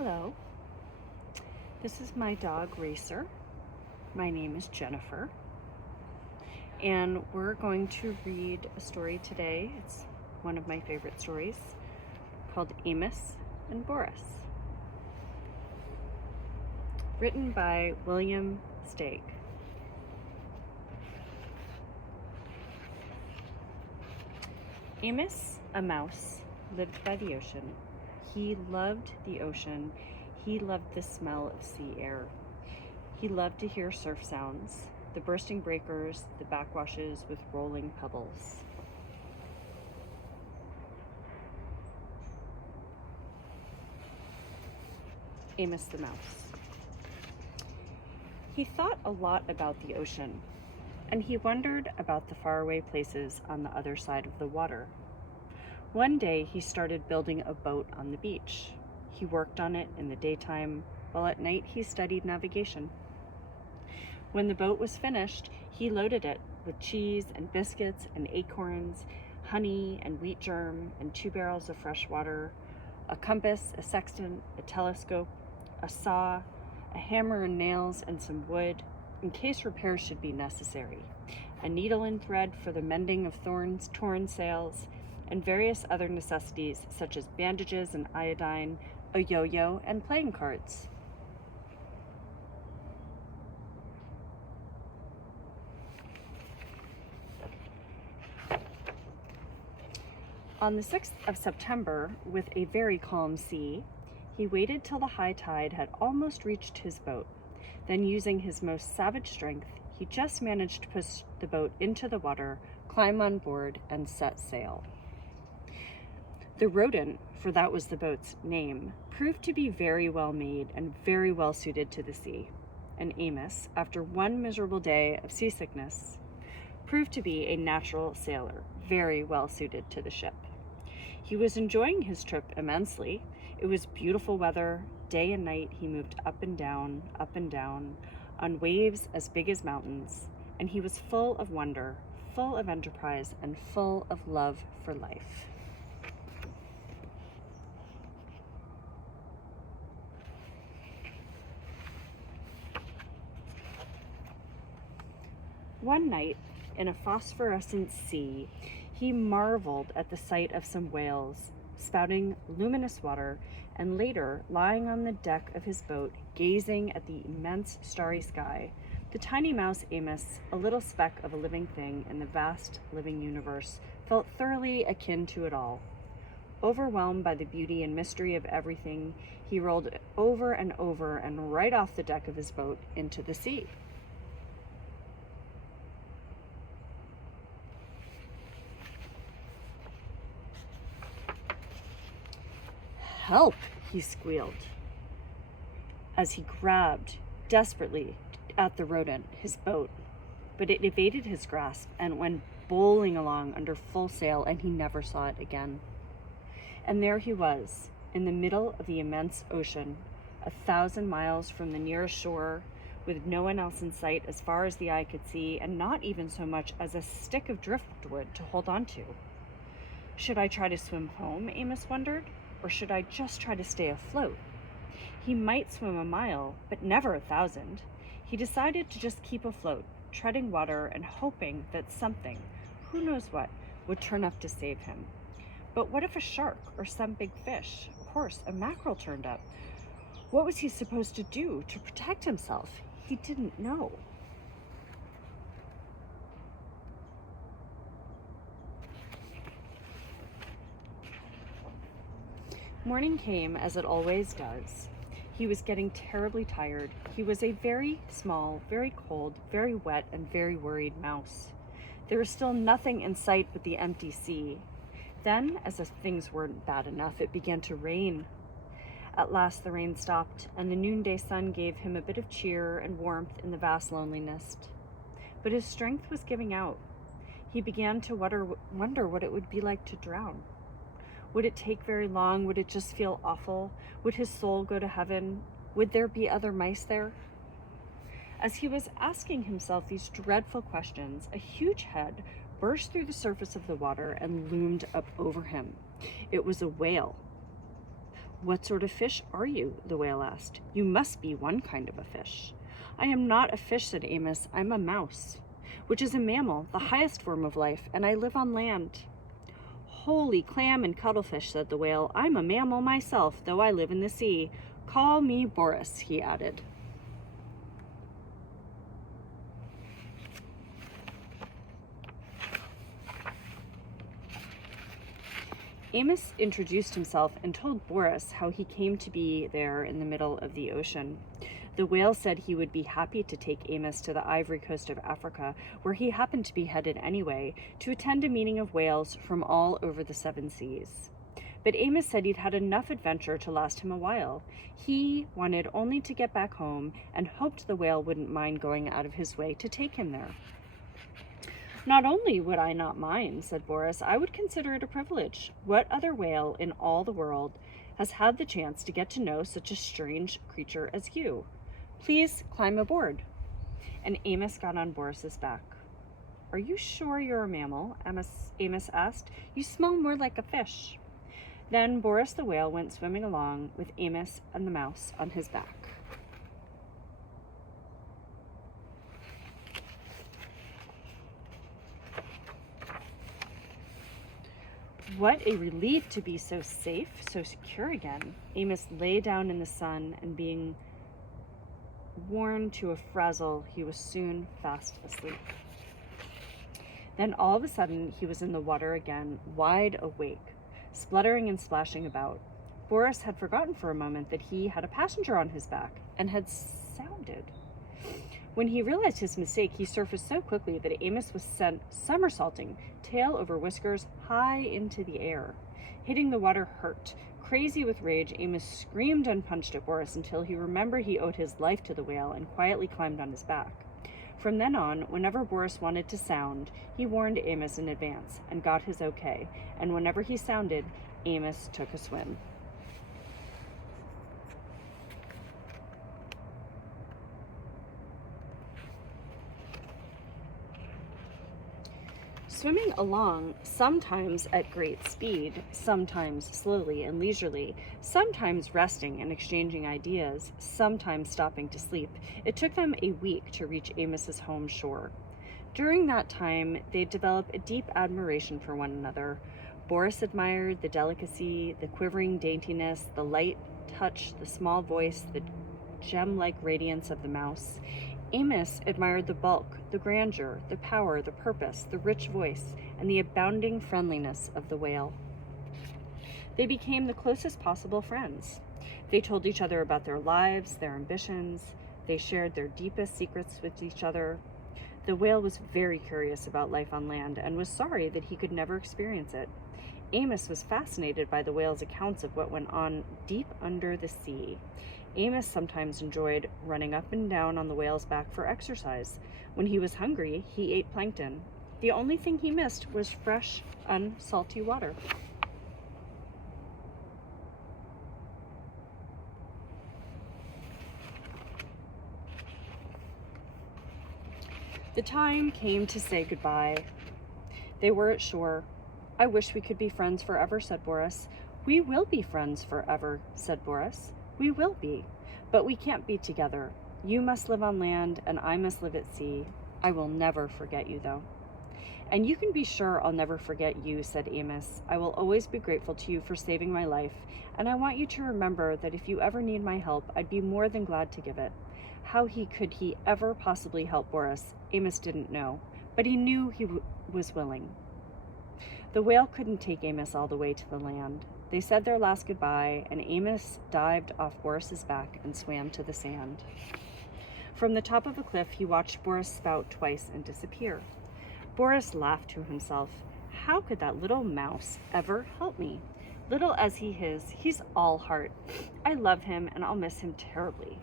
Hello, this is my dog Racer. My name is Jennifer, and we're going to read a story today. It's one of my favorite stories called Amos and Boris, written by William Steig. Amos, a mouse, lived by the ocean. He loved the ocean. He loved the smell of sea air. He loved to hear surf sounds, the bursting breakers, the backwashes with rolling pebbles. Amos the mouse. He thought a lot about the ocean, and he wondered about the faraway places on the other side of the water. One day he started building a boat on the beach. He worked on it in the daytime, while at night he studied navigation. When the boat was finished, he loaded it with cheese and biscuits and acorns, honey and wheat germ, and 2 barrels of fresh water, a compass, a sextant, a telescope, a saw, a hammer and nails, and some wood, in case repairs should be necessary, a needle and thread for the mending of torn sails, and various other necessities such as bandages and iodine, a yo-yo, and playing cards. On the 6th of September, with a very calm sea, he waited till the high tide had almost reached his boat. Then, using his most savage strength, he just managed to push the boat into the water, climb on board, and set sail. The Rodent, for that was the boat's name, proved to be very well made and very well suited to the sea. And Amos, after one miserable day of seasickness, proved to be a natural sailor, very well suited to the ship. He was enjoying his trip immensely. It was beautiful weather. Day and night he moved up and down, on waves as big as mountains, and he was full of wonder, full of enterprise, and full of love for life. One night, in a phosphorescent sea, he marveled at the sight of some whales spouting luminous water, and later, lying on the deck of his boat, gazing at the immense starry sky, the tiny mouse Amos, a little speck of a living thing in the vast living universe, felt thoroughly akin to it all. Overwhelmed by the beauty and mystery of everything, he rolled over and right off the deck of his boat into the sea. "Help!" he squealed, as he grabbed desperately at the Rodent, his boat. But it evaded his grasp and went bowling along under full sail, and he never saw it again. And there he was, in the middle of the immense ocean, 1,000 miles from the nearest shore, with no one else in sight as far as the eye could see, and not even so much as a stick of driftwood to hold on to. Should I try to swim home, Amos wondered? Or should I just try to stay afloat? He might swim a mile, but never 1,000. He decided to just keep afloat, treading water and hoping that something, who knows what, would turn up to save him. But what if a shark or some big fish, of course, a mackerel, turned up? What was he supposed to do to protect himself? He didn't know. Morning came, as it always does. He was getting terribly tired. He was a very small, very cold, very wet, and very worried mouse. There was still nothing in sight but the empty sea. Then, as if things weren't bad enough, it began to rain. At last the rain stopped, and the noonday sun gave him a bit of cheer and warmth in the vast loneliness. But his strength was giving out. He began to wonder what it would be like to drown. Would it take very long? Would it just feel awful? Would his soul go to heaven? Would there be other mice there? As he was asking himself these dreadful questions, a huge head burst through the surface of the water and loomed up over him. It was a whale. "What sort of fish are you?" the whale asked. "You must be one kind of a fish." "I am not a fish," said Amos. "I'm a mouse, which is a mammal, the highest form of life, and I live on land." "Holy clam and cuttlefish," said the whale. "I'm a mammal myself, though I live in the sea. Call me Boris," he added. Amos introduced himself and told Boris how he came to be there in the middle of the ocean. The whale said he would be happy to take Amos to the Ivory Coast of Africa, where he happened to be headed anyway, to attend a meeting of whales from all over the 7 seas. But Amos said he'd had enough adventure to last him a while. He wanted only to get back home and hoped the whale wouldn't mind going out of his way to take him there. "Not only would I not mind," said Boris, "I would consider it a privilege. What other whale in all the world has had the chance to get to know such a strange creature as you? Please climb aboard." And Amos got on Boris's back. "Are you sure you're a mammal?" Amos asked. "You smell more like a fish." Then Boris the whale went swimming along with Amos and the mouse on his back. What a relief to be so safe, so secure again. Amos lay down in the sun, and being worn to a frazzle, he was soon fast asleep. Then all of a sudden, he was in the water again, wide awake, spluttering and splashing about. Boris had forgotten for a moment that he had a passenger on his back and had sounded. When he realized his mistake, he surfaced so quickly that Amos was sent somersaulting, tail over whiskers, high into the air. Hitting the water hurt. Crazy with rage, Amos screamed and punched at Boris until he remembered he owed his life to the whale and quietly climbed on his back. From then on, whenever Boris wanted to sound, he warned Amos in advance and got his okay, and whenever he sounded, Amos took a swim. Swimming along, sometimes at great speed, sometimes slowly and leisurely, sometimes resting and exchanging ideas, sometimes stopping to sleep, it took them a week to reach Amos's home shore. During that time, they developed a deep admiration for one another. Boris admired the delicacy, the quivering daintiness, the light touch, the small voice, the gem-like radiance of the mouse. Amos admired the bulk, the grandeur, the power, the purpose, the rich voice, and the abounding friendliness of the whale. They became the closest possible friends. They told each other about their lives, their ambitions. They shared their deepest secrets with each other. The whale was very curious about life on land and was sorry that he could never experience it. Amos was fascinated by the whale's accounts of what went on deep under the sea. Amos sometimes enjoyed running up and down on the whale's back for exercise. When he was hungry, he ate plankton. The only thing he missed was fresh, unsalty water. The time came to say goodbye. They were at shore. "I wish we could be friends forever," said Boris. "We will be friends forever," said Boris. "We will be, but we can't be together. You must live on land, and I must live at sea. I will never forget you, though." "And you can be sure I'll never forget you," said Amos. "I will always be grateful to you for saving my life, and I want you to remember that if you ever need my help, I'd be more than glad to give it." How could he ever possibly help Boris? Amos didn't know, but he knew he was willing. The whale couldn't take Amos all the way to the land. They said their last goodbye, and Amos dived off Boris's back and swam to the sand. From the top of a cliff, he watched Boris spout twice and disappear. Boris laughed to himself. How could that little mouse ever help me? Little as he is, he's all heart. I love him, and I'll miss him terribly.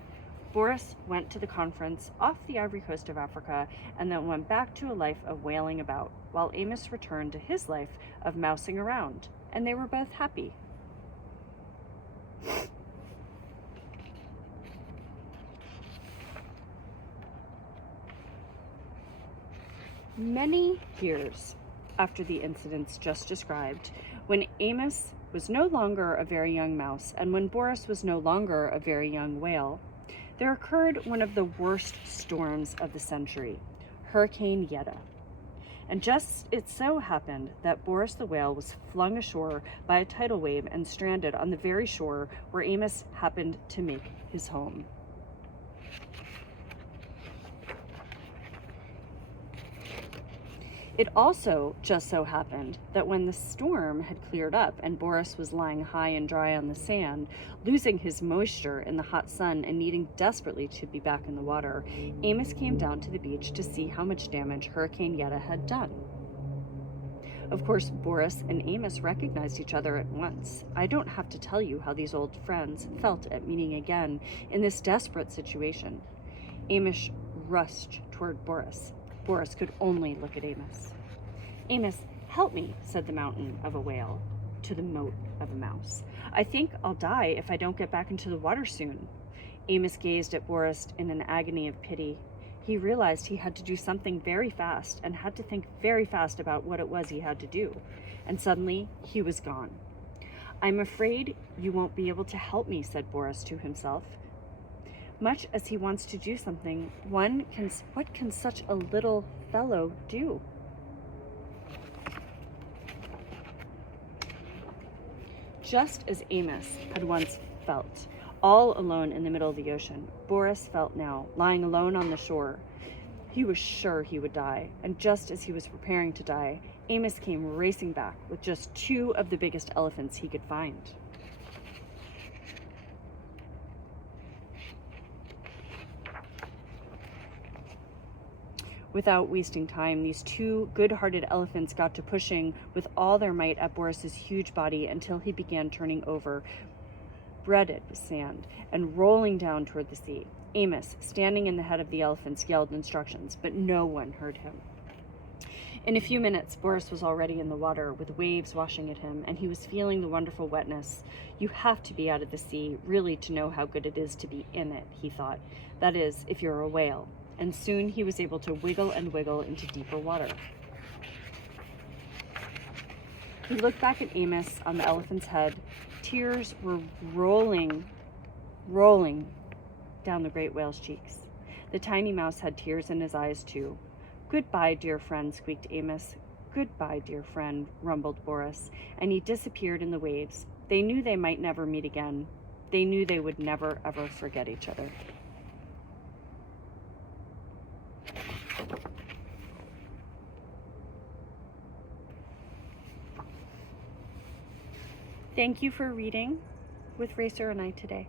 Boris went to the conference off the Ivory Coast of Africa and then went back to a life of whaling about, while Amos returned to his life of mousing around, and they were both happy. Many years after the incidents just described, when Amos was no longer a very young mouse, and when Boris was no longer a very young whale, there occurred one of the worst storms of the century, Hurricane Yetta. And just it so happened that Boris the whale was flung ashore by a tidal wave and stranded on the very shore where Amos happened to make his home. It also just so happened that when the storm had cleared up and Boris was lying high and dry on the sand, losing his moisture in the hot sun and needing desperately to be back in the water, Amos came down to the beach to see how much damage Hurricane Yetta had done. Of course, Boris and Amos recognized each other at once. I don't have to tell you how these old friends felt at meeting again in this desperate situation. Amos rushed toward Boris. Boris could only look at Amos. "Amos, help me," said the mountain of a whale to the mote of a mouse. "I think I'll die if I don't get back into the water soon." Amos gazed at Boris in an agony of pity. He realized he had to do something very fast and had to think very fast about what it was he had to do. And suddenly, he was gone. "I'm afraid you won't be able to help me," said Boris to himself. Much as he wants to do something, what can such a little fellow do? Just as Amos had once felt, all alone in the middle of the ocean, Boris felt now, lying alone on the shore. He was sure he would die, and just as he was preparing to die, Amos came racing back with just 2 of the biggest elephants he could find. Without wasting time, these 2 good-hearted elephants got to pushing with all their might at Boris's huge body until he began turning over, breaded with sand, and rolling down toward the sea. Amos, standing in the head of the elephants, yelled instructions, but no one heard him. In a few minutes, Boris was already in the water with waves washing at him, and he was feeling the wonderful wetness. You have to be out of the sea, really, to know how good it is to be in it, he thought. That is, if you're a whale. And soon he was able to wiggle and wiggle into deeper water. He looked back at Amos on the elephant's head. Tears were rolling down the great whale's cheeks. The tiny mouse had tears in his eyes too. "Goodbye, dear friend," squeaked Amos. "Goodbye, dear friend," rumbled Boris, and he disappeared in the waves. They knew they might never meet again. They knew they would never, ever forget each other. Thank you for reading with Racer and I today.